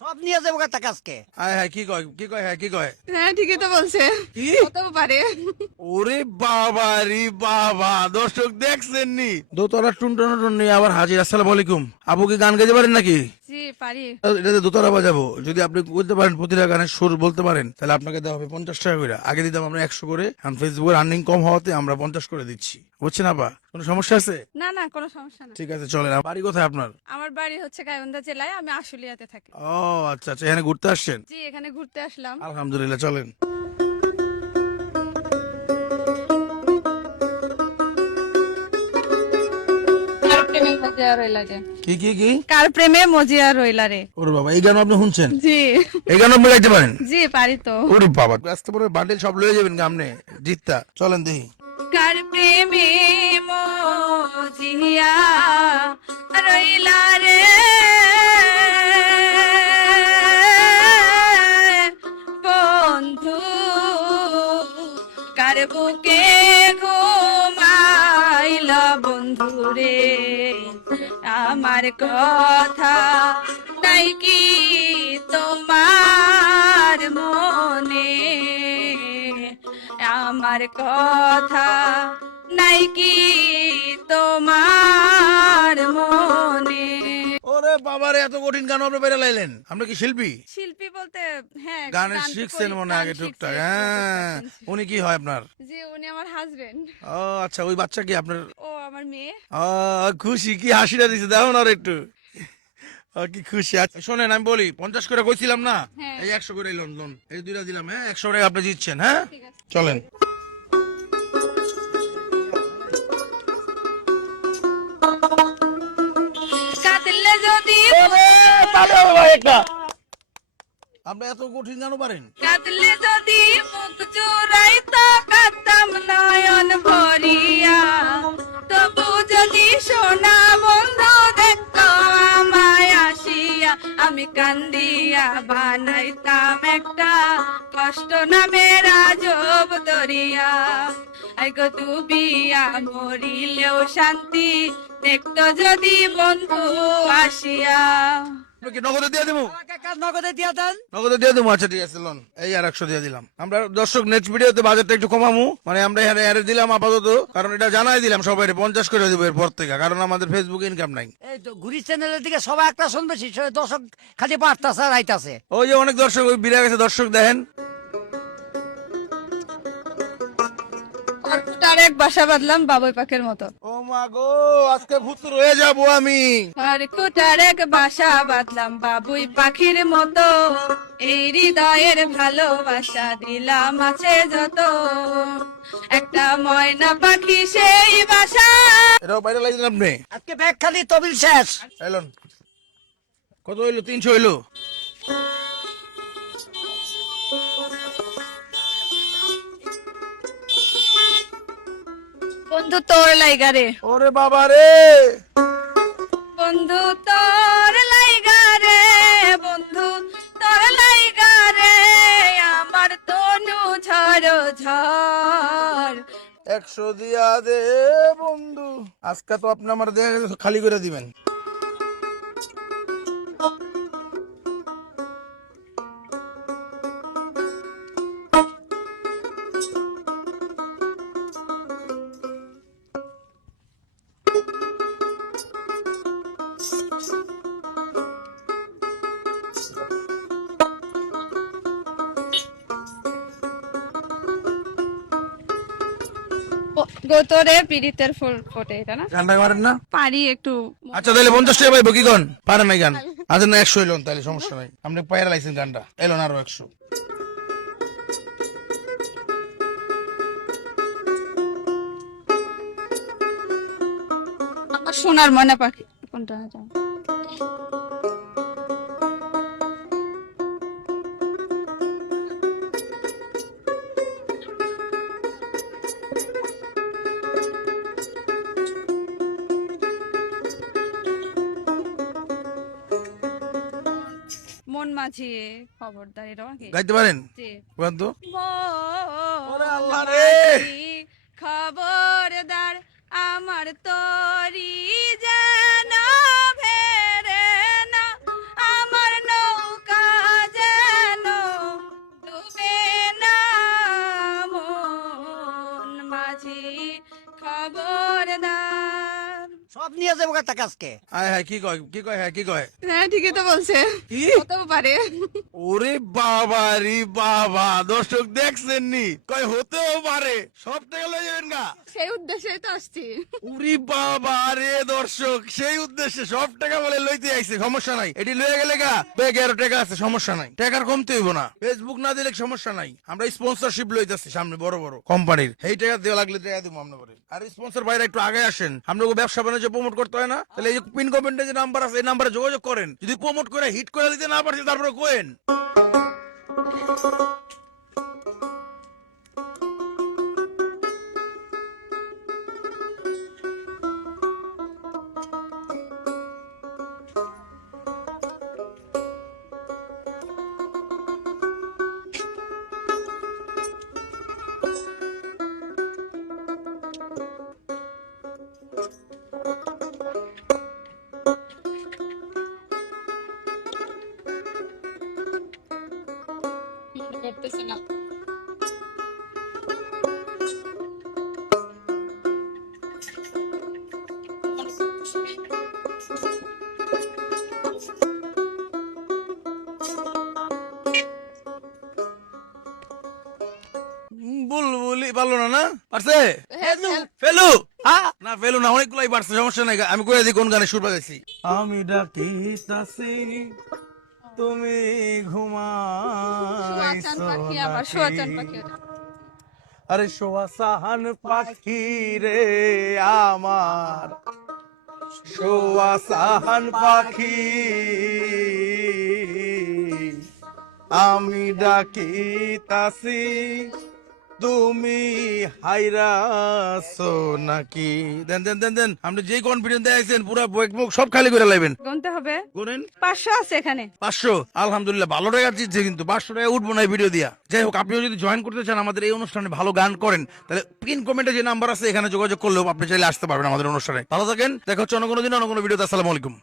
সব নিয়ে যাবো টাকা আজকে। হ্যাঁ হ্যাঁ, কি কয় কি কয়, হ্যাঁ কি কয়? হ্যাঁ ঠিকই তো বলছে, কি? হতেও পারে। ওরে বাবা রে বাবা, দর্শক দেখছেন নি? দোতলা টুনটুন নিয়ে আবার হাজির। আসসালামু আলাইকুম। আপু কি গান গাইতে পারেন নাকি? জি পারি। এটাতে দোতলা বাজাবো। যদি আপনি বলতে পারেন, প্রতিটা গানের সুর বলতে পারেন, তাহলে আপনাকে দেওয়া হবে 50 টাকা করে। আগে দিতাম আমরা 100 করে, এখন ফেসবুকের আর্নিং কম হওয়াতে আমরা 50 করে দিচ্ছি। বুঝছেন আপা? কোনো সমস্যা আছে? না না, কোনো সমস্যা না। ঠিক আছে, চলেন। বাড়ি কোথায় আপনার? আমার বাড়ি হচ্ছে গাইবান্ধা জেলায়, আমি আশুলিয়াতে থাকি। ও আচ্ছা আচ্ছা, এখানে ঘুরতে আসছেন? জি এখানে ঘুরতে আসলাম। আলহামদুলিল্লাহ, চলেন। কার প্রেমে মজিয়া রইলা রে, কি কি কি? কার প্রেমে মজিয়া রইলা রে। ওরে বাবা, এই গান আপনি শুনছেন? জি এই গান আপনি গাইতে পারেন? জি পারি তো। ওরে বাবা, আসতে পরে বান্ডেল সব লয়ে যাবেন গামনে জিততা। চলেন দেখি। কার প্রেমে মজিয়া রইলা রে, বন্ধু কার বুকে ঘুমাইলা বন্ধু রে, আমার কথা নাই কি তোমার মনে, আমার কথা নাই কি তোমার মনে। ওরে বাবারে, এত কঠিন গান আপনি বেড়ে লাইলেন? আপনি কি শিল্পী? শিল্পী বলতে হ্যাঁ, গানের গান তো শিখছেন করি, মনে গান আগে শিখছি, টুকটাক? একটু হ্যাঁ। শুনছি। উনি কি হয় আপনার? জি উনি আমার হাজবেন্ড। ও আচ্ছা, ওই বাচ্চা কি আপনার? ও আমার মেয়ে। ও, খুশি? কি হাসিটা দিছে, দেখো না আর একটু। ও কি খুশি। আচ্ছা শোনেন, আমি বলি, 50 করে কইছিলাম না? হ্যাঁ। এই 100 করে লোন লোন, এই দুইটা দিলাম। হ্যাঁ, 100 টাকা আপনি জিতছেন। হ্যাঁ ঠিক আছে। চলেন। কাঁদলে যদি আপনি এত কঠিন গানও পারেন? কাঁদলে যদি মুখ জোড়াইতো কাঁদতাম নয়ন ভরিয়া, তবু যদি সোনা বন্ধু দেখতো আমায় আসিয়া, আমি কান্দিয়া বানাইতাম একটা কষ্ট নামের আজব দরিয়া। আইগো ডুবিয়া মরিলেও শান্তি দেখতো যদি বন্ধু আসিয়া। আপনি কি নগদে দিয়ে দেবো? কাকা নগদে দিয়ে দেন। নগদে দিয়ে দেবো। আচ্ছা ঠিক আছে, লোন এই আর 100 দিয়ে দিলাম। আমরা দর্শক নেক্সট ভিডিওতে বাজারটা একটু কমামু, মানে আমরা এর দিলাম আপাতত, কারণ এটা জানাই দিলাম সবাই 50 করে দেবো এরপর থেকে, কারণ আমাদের ফেসবুকে ইনকাম নাই। এই তো ঘুরি চ্যানেলের দিকে সবাই একটা শুনবে, দর্শক খালি পাঠতাছে আর আইতাছে। ওই যে অনেক দর্শক, ওই বিরা গেছে দর্শক, দেখেন। তার এক বাসা বাঁধলাম বাবুই পাখির মতো। ও মা গো, আজকে ভূত রয়ে যাবো আমি। আর কুটার এক বাসা বাঁধলাম বাবুই পাখির মতো, এই হৃদয়ের ভালোবাসা দিলাম আছে যত, একটা ময়না পাখি সেই বাসা। এটাও বাইরে লাগিয়েছেন আপনি? আজকে ব্যাগ খালি, তবিল শেষ। এলন কত হইলো? 300 হইলো। বন্ধু তোর লাইগা রে, ওরে বাবা রে, বন্ধু তোর লাইগা রে, বন্ধু তোর লাইগা রে, আমার তনু ঝড় ঝড়। 100 দিয়া দে বন্ধু। আজকে তো আপনি আমার দেখা গেছে খালি করে দিবেন। গোতরে পীড়িতের ফুল ফোটে, এটা না? গানটা মারেন না? পারি একটু। আচ্ছা তাহলে 50 টাকা পাইবো কি গান? পারেন নাই গান? আচ্ছা না, 100 হইলো, তাহলে সমস্যা নাই। আপনি পায়রা লাইছেন গানটা, এলো না আরো 100। আমার সোনার ময়না পাখি কোনটা? মন মাঝি খবরদার, এটা কি গাইতে পারেন? জি। বলেন তো। ওরে মন আল্লাহ রে। মাঝি খবরদার, আমার তরি যেন ভেরে না, আমার নৌকা লইয়া যাবো টাকা আজকে। আয় হায় কি কয় কি কয় হ্যাঁ কি কয় হ্যাঁ ঠিকই তো বলছে, কি হতেও পারে। ওরে বাবা রে বাবা, দর্শক দেখছেন নি কয় হতেও পারে, সব টাকা লয়ে যাবেন গা। সেই উদ্দেশ্যেই তো আসছি। উরি বাবা রে দর্শক, সেই উদ্দেশ্যে সব টাকা বলে লইতে আইছে, সমস্যা নাই, এটি লয়ে গেলে গা ব্যাগে আরো টাকা আছে, সমস্যা নাই, টাকার কমতে হইব না, ফেসবুক না দিলে সমস্যা নাই, আমরা স্পন্সরশিপ লইতেছি সামনে বড় বড় কোম্পানির, এই টাকা দেওয়া লাগলে টাকা দিব আমরা করে। আর স্পন্সর ভাইরা একটু আগে আসেন, আমরা ব্যবসা বাণিজ্য প্রমোট করতে হয় না, তাহলে এই যে পিন কমেন্টে যে নাম্বার আছে এই নাম্বারে যোগাযোগ করেন, যদি প্রমোট করে হিট করে দিতে না পারছি তারপরে কোয়েন। করতেছে না। বুলবুলি পারলো না, না পারছে Help. ফেলু না, ফেলু না, অনেকগুলাই পারছে, সমস্যা নাই, আমি কয়ে দিই কোন গানে সুর বাজাইছি। আমি ডাকিতাছি তুমি শোয়াচান পাখি, আবার শোয়াচান পাখি ওটা। আরে শোয়া সাহান পাখি রে আমার, শোয়া সাহান পাখি, আমি ডাকিতাছি তুমি হাইরাছো নাকি। দেন দেন দেন দেন, আপনি যে কনফিডেন্স দেখাইছেন পুরো মুখ সব খালি করে লাইবেন। গুনতে হবে, গুনেন 500 আছে এখানে। 500, আলহামদুলিল্লাহ ভালো টাকা জিতছে, কিন্তু 500 টাকা উঠবো না এই ভিডিও দিয়া। যাই হোক, আপনিও যদি জয়েন করতে চান আমাদের এই অনুষ্ঠানে, ভালো গান করেন, তাহলে পিন কমেন্টে যে নাম্বার আছে এখানে যোগাযোগ করলেও আপনি চাইলে আসতে পারবেন আমাদের অনুষ্ঠানে। ভালো থাকেন, দেখা হচ্ছে অন্য কোনো দিন অন্য কোনো ভিডিওতে। আসসালামু আলাইকুম।